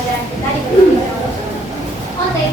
pelajaran kita diberkati oleh Allah. Oke.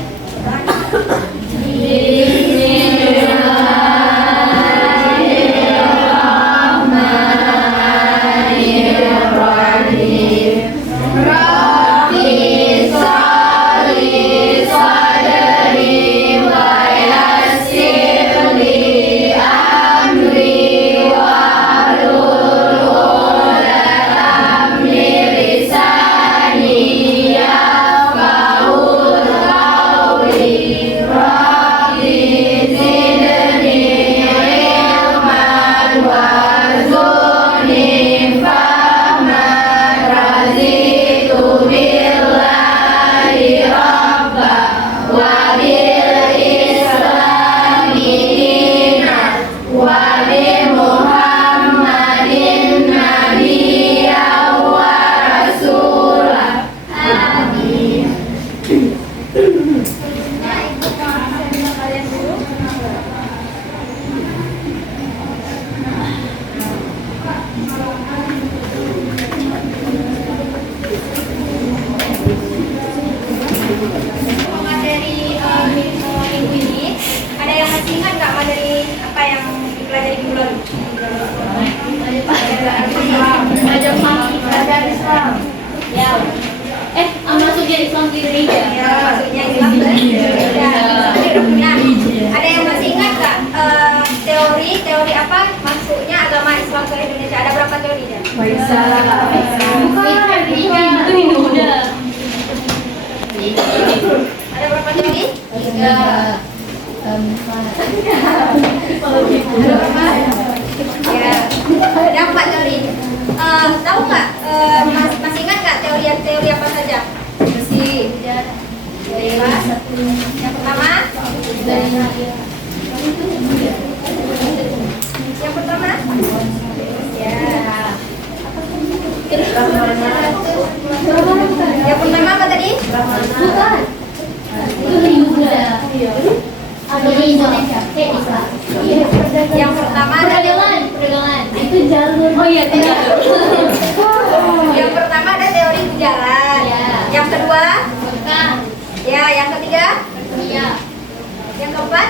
Masuknya Islam di Indonesia. Ya, masuknya Islam di Indonesia. Nah, ada yang masih ingat nggak teori apa masuknya agama Islam ke Indonesia? Ada berapa teorinya? Ada berapa teori? Tiga. Ada berapa? Ya, ada 4 teori. Tahu nggak? Masih ingat nggak teori apa saja? Yang pertama, ya. Yang pertama apa tadi? Bukan. Itu Hindu Buddha. Ada di Indonesia. Yang pertama perdagangan. Itu jalur. Oh iya, jalur. Yang pertama ada teori jalan. Ya. Yang kedua, Bukan. ya. Yang ketiga, Iya. yang keempat,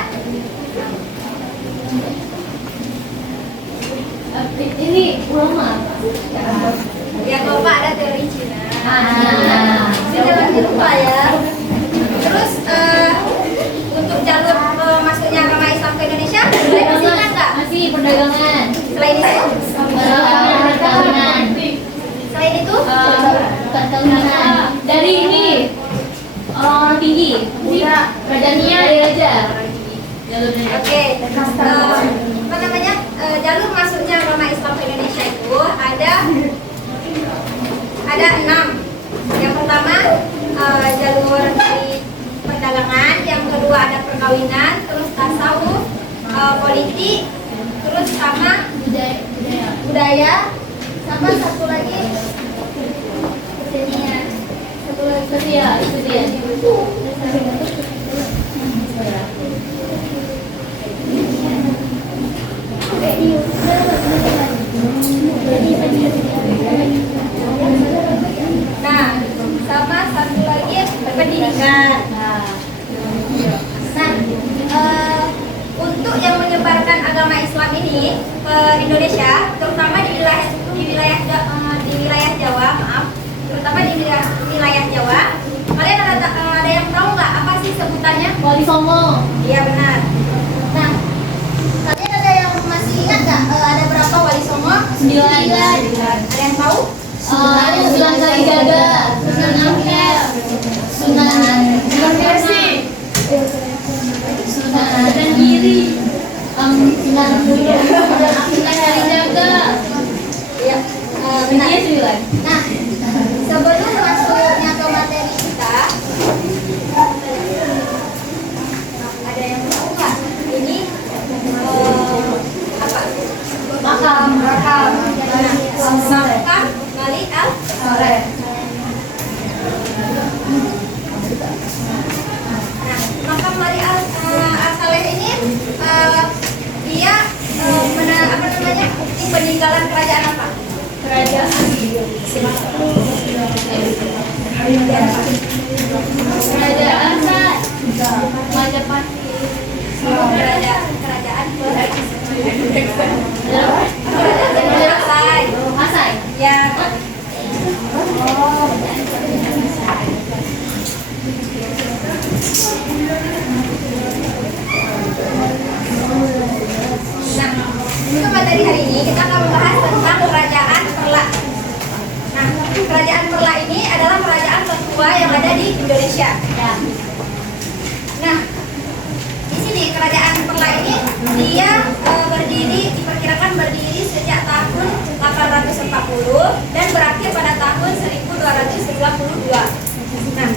Ini ulama. yang keempat ada teori Cina. Ini Jangan lupa ya. Terus untuk jalur masuknya agama Islam ke Indonesia, masih ingat nggak? Masih perdagangan. Selain itu, Perdagangan. selain itu, Perdagangan. Dari ini orang tinggi. Badannya dari raja. Jalurnya. oke. Apa namanya? Jalur masuknya agama Islam ke Indonesia itu ada 6. Yang pertama jalur dari perdagangan, yang kedua ada perkawinan, terus tasawuf, politik, terus sama budaya, sama satu lagi kesenian. Satu lagi Kesenian. Nah, sama satu lagi pendidikan. Nah, untuk yang menyebarkan agama Islam ini ke Indonesia, terutama di wilayah Jawa, terutama di wilayah Jawa, kalian ada yang tahu nggak apa sih sebutannya? Wali Songo. Iya benar. Nah, kalian ada yang masih ingat nggak ada berapa Wali Songo? 9. Ada yang tahu? Sunan Kalijaga. Sunan Ampel. Sunan Versi. Sunan Giri. Sunan Kalijaga. Iya, benar. Iya, 9. Nah, sebelum masuknya ke materi kita, ada yang tahu nggak? Ini apa? Makam. Makam Wali Al-Soleh. Nah, makam Wali Al-Soleh ini dia apa namanya? Bukti peninggalan kerajaan apa? Kerajaan. Kerajaan Majapahit. Kerajaan Masai. Masai. ya. Nah, untuk materi hari ini kita akan membahas tentang kerajaan Perla. Nah, kerajaan Perla ini adalah kerajaan tertua yang ada di Indonesia. Nah, di sini kerajaan Perla ini dia diperkirakan berdiri sejak tahun 840 dan berakhir pada tahun 1292. Nah,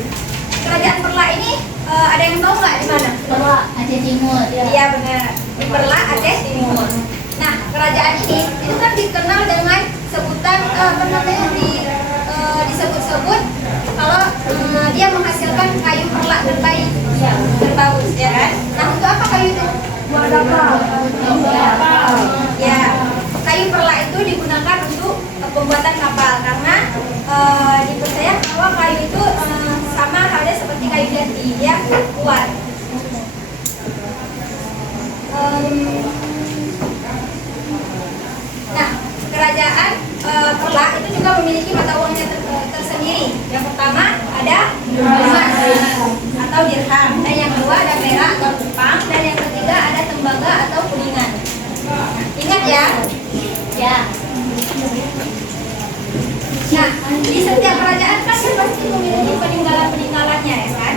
kerajaan Perla ini ada yang tahu nggak di mana? Perla, Aceh Timur. Iya benar, di Perla, Aceh Timur. Nah, kerajaan ini itu kan dikenal dengan sebutan disebut-sebut kalau dia menghasilkan kayu perla terbaik, terbagus, ya kan? Nah, untuk apa kayu itu? Buat apa? Ya, kayu perla itu digunakan untuk pembuatan kapal karena dipercaya bahwa kayu itu sama halnya seperti kayu jati, dia kuat. Nah, kerajaan Perla itu juga memiliki mata uangnya tersendiri. Yang pertama ada emas atau dirham, dan yang kedua ada perak atau kupang, dan yang ketiga ada tembaga atau kuningan. Ingat ya. Ya. Nah, di setiap kerajaan kan dia pasti memiliki peninggalan-peninggalannya, ya kan?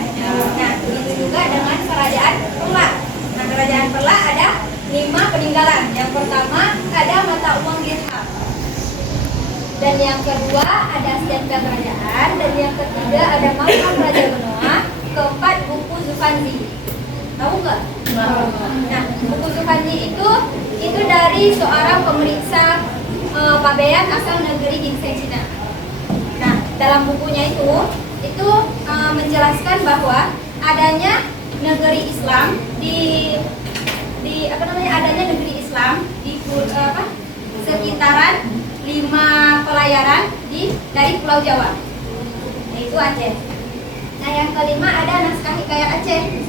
Nah, begitu juga dengan kerajaan Perla. Nah, kerajaan Perla ada 5 peninggalan. Yang pertama ada mata uang dirham, dan yang kedua ada stempel kerajaan, dan yang ketiga ada makam Raja Benoa, keempat buku Zufanzi. Tahu nggak? Nah, buku Zufanzi itu dari seorang pemeriksa pabean asal negeri Ginseng, Cina. Nah, dalam bukunya itu menjelaskan bahwa adanya negeri Islam adanya negeri Islam di sekitaran 5 pelayaran dari Pulau Jawa, yaitu Aceh. Nah, yang kelima ada naskah hikayat Aceh.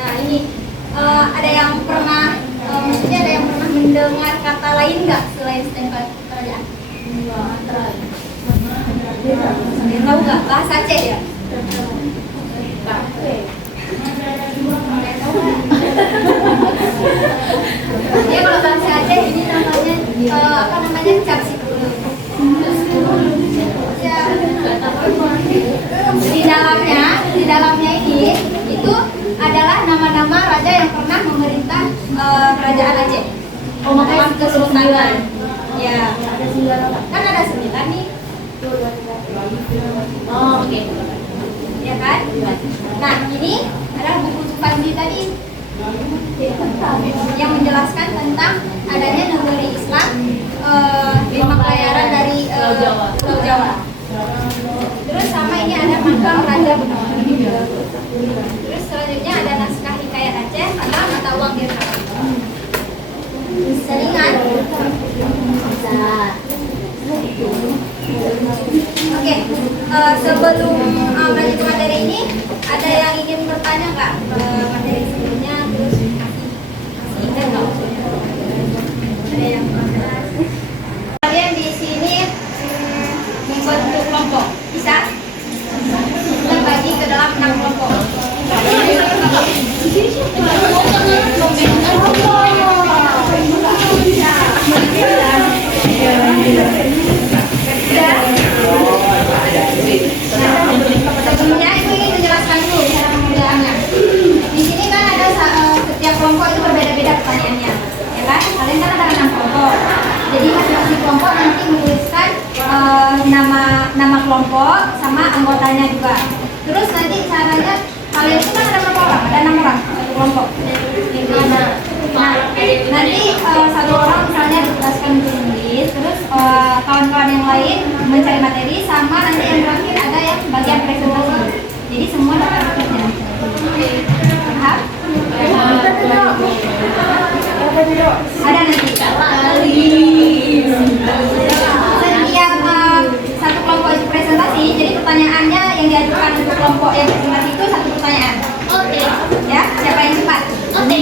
Nah, ini ada yang pernah mendengar kata lain nggak selain stempel kerajaan? Tahu nggak bahasa Aceh ya? Ya, kalau bahasa Aceh ini namanya cap sikulu. Ya, di dalamnya ini itu adalah nama-nama raja yang pernah memerintah kerajaan Aceh. Oh, makanya kesultanan. Ya, kan ada 9 nih. Oh, oke. Ya kan? Nah, ini adalah buku Zufanzi tadi yang menjelaskan tentang adanya negeri Islam 5 pelayaran dari Pulau Jawa. Terus sama ini ada makam Raja Benoa. Terus selanjutnya ada naskah hikayat Aceh sama mata uang dirham. Seringan? Bisa. Oke, sebelum lanjut ke materi ini, ada yang ingin bertanya nggak ke materi sebelumnya? Terus masih ingat nggak maksudnya? Ada yang bertanya? Kalian di sini membentuk kelompok, bisa? Kita bagi ke dalam 6 kelompok. Sebelumnya ibu ingin menjelaskan dulu cara penggunaannya. Di sini kan ada setiap kelompok itu berbeda-beda pertanyaannya, ya kan? Kalian kan ada 6 kelompok. Jadi masing-masing kelompok nanti menuliskan nama kelompok sama anggotanya juga. Terus nanti caranya kalian itu kan ada berapa orang? Ada 6 orang satu kelompok. Nah, nanti satu orang misalnya ditugaskan untuk menulis, terus kawan-kawan yang lain mencari materi, sama nanti yang terakhir ada yang bagian presentasi. Jadi semua dapat bekerja. Paham? Ada nanti. Setiap satu kelompok itu presentasi, jadi pertanyaannya yang diajukan untuk kelompok yang presentasi itu satu pertanyaan. Oke. Ya, siapa yang cepat? Oke.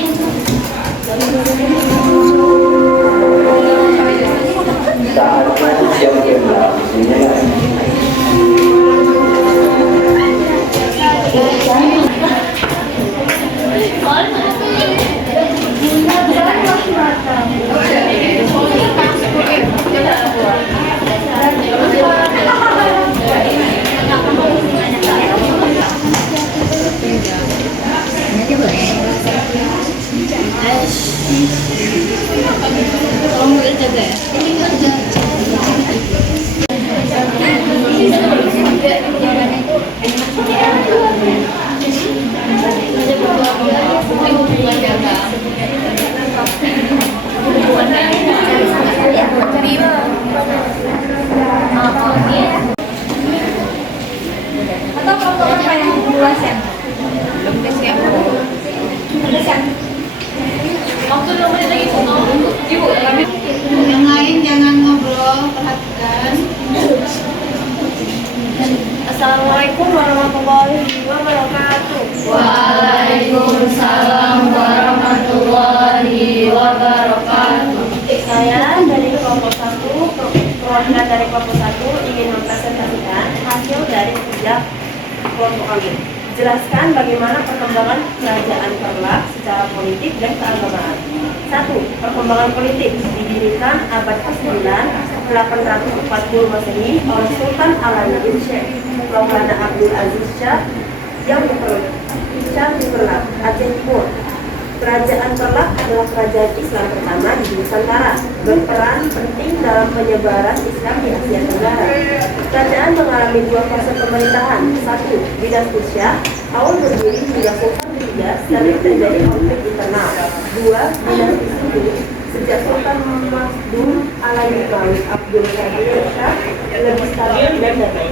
Atau kelompok apa yang duluan siap? Udah siap. Udah siap. Waktu 2 menit lagi Ibu. Yang lain jangan ngobrol, perhatikan. Assalamualaikum warahmatullahi wabarakatuh. Waalaikumsalam warahmatullahi wabarakatuh. Saya dari kelompok 1, perwakilan dari kelompok 1 ingin mempresentasikan hasil dari kerja kelompok kami. Jelaskan bagaimana perkembangan kerajaan Perlak secara politik dan keagamaan. 1. Perkembangan politik didirikan abad ke-9 840 Masehi oleh Sultan Alauddin Syekh Maulana Abdul Aziz Shah yang di Perlak, Aceh Timur. Kerajaan Perlak adalah kerajaan Islam pertama di Nusantara, berperan penting dalam penyebaran Islam di Asia Tenggara. Kerajaan mengalami 2 fase pemerintahan. 1. Dinasti Syah, awal berdiri hingga Sultan ketiga, sering terjadi konflik internal. 2. Dinasti Sunni, sejak Sultan Mahmud Alawi Abdul Qadir Shah lebih stabil dan damai.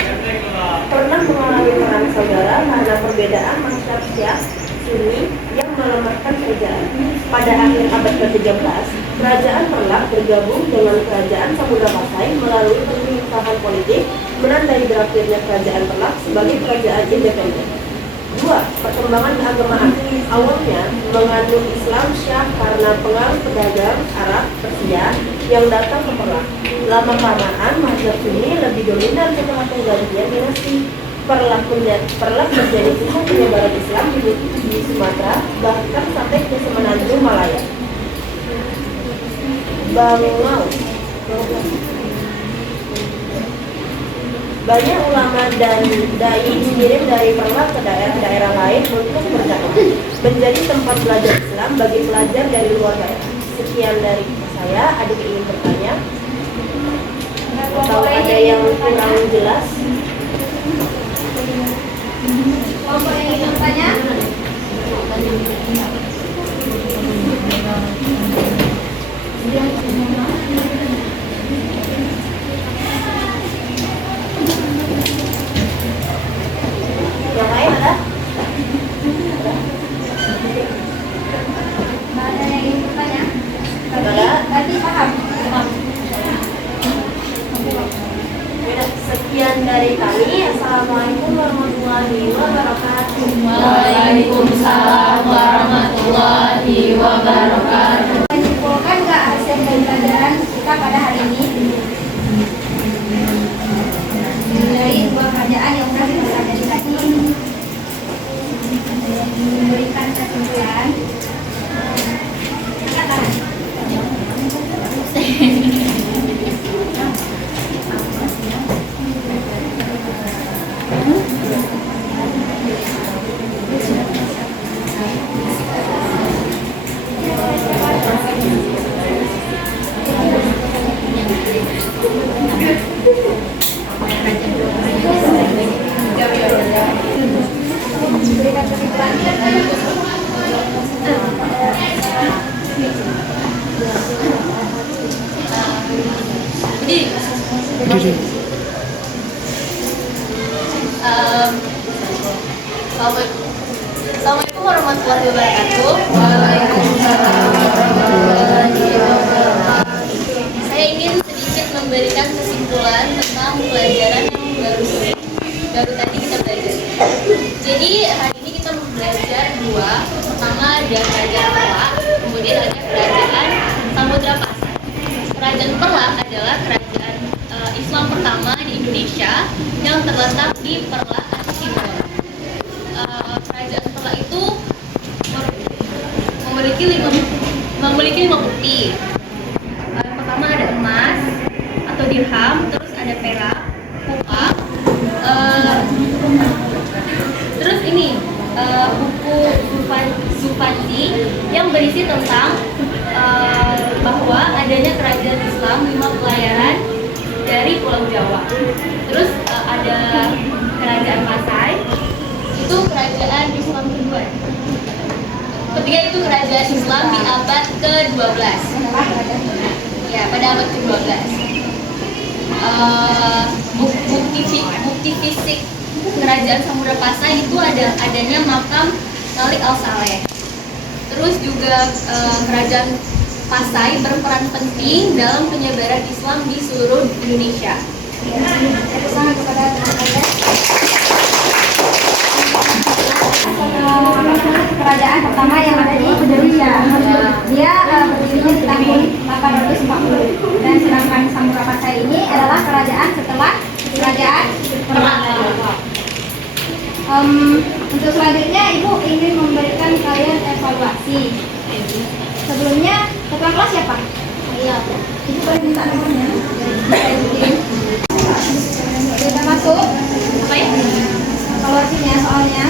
Pernah mengalami perang saudara karena perbedaan mazhab Syiah Sunni yang melemahkan kerajaan. Pada akhir abad ke-13, kerajaan Perlak bergabung dengan kerajaan Samudra Pasai melalui pemisahan politik, menandai berakhirnya kerajaan Perlak sebagai kerajaan independen. 2. Perkembangan keagamaan. Awalnya menganut Islam Syah karena pengaruh pedagang Arab Persia yang datang ke Perlak. Lama-kelamaan mazhab Sunni lebih dominan setelah penggantian dinasti. Perlak menjadi pusat penyebaran Islam di Sumatera, bahkan sampai ke semenanjung Malaya. Bangau. Banyak ulama dan dai dikirim dari Perlak ke daerah-daerah lain untuk berdakwah, menjadi tempat belajar Islam bagi pelajar dari luar daerah. Sekian dari saya. Adik ingin bertanya atau ada yang kurang jelas? Kelompok yang ingin bertanya? Yang lain ada? Ada yang ingin bertanya? Ada. Tadi paham? Sekian dari kami. Assalamualaikum warahmatullahi wabarakatuh. Waalaikumsalam warahmatullahi wabarakatuh. Menyimpulkan nggak hasil dari pelajaran kita pada hari ini? Dari 2 kerajaan yang sudah kita pelajari tadi, memberikan kesimpulan. Silakan. Berikan kesimpulan. Jadi, kalau Assalamualaikum warahmatullahi wabarakatuh. Waalaikumsalam. Saya ingin sedikit memberikan kesimpulan tentang pelajaran yang baru tadi kita belajar. Jadi hari ini kita belajar dua. Pertama ada kerajaan Perlak, kemudian ada kerajaan Samudra Pasai. Kerajaan Perlak adalah kerajaan Islam pertama di Indonesia yang terletak di Perlak, Aceh Timur. Kerajaan Perlak itu memiliki lima bukti. Yang pertama ada emas atau dirham, terus ada perak, kupang, terus ini buku Sufansi yang berisi tentang bahwa adanya kerajaan Islam 5 pelayaran dari Pulau Jawa. Terus ada kerajaan Pasai, itu kerajaan Islam kedua. Ketiga itu kerajaan Islam di abad ke-12. Ya, pada abad ke-12. Bukti fisik kerajaan Samudra Pasai itu adanya makam Malik Al-Saleh. Terus juga kerajaan Pasai berperan penting dalam penyebaran Islam di seluruh Indonesia. Sangat kepada teman-teman. Kerajaan pertama yang ada di Indonesia. Dia berdirinya di tahun 840 dan sedangkan Samudra Pasai ini adalah kerajaan setelah kerajaan Perlak. Untuk selanjutnya Ibu ingin memberikan kalian evaluasi. Sebelumnya ketua kelas siapa? Iya. Ibu boleh minta nomornya. Kita masuk. Apa ya? Evaluasinya soalnya.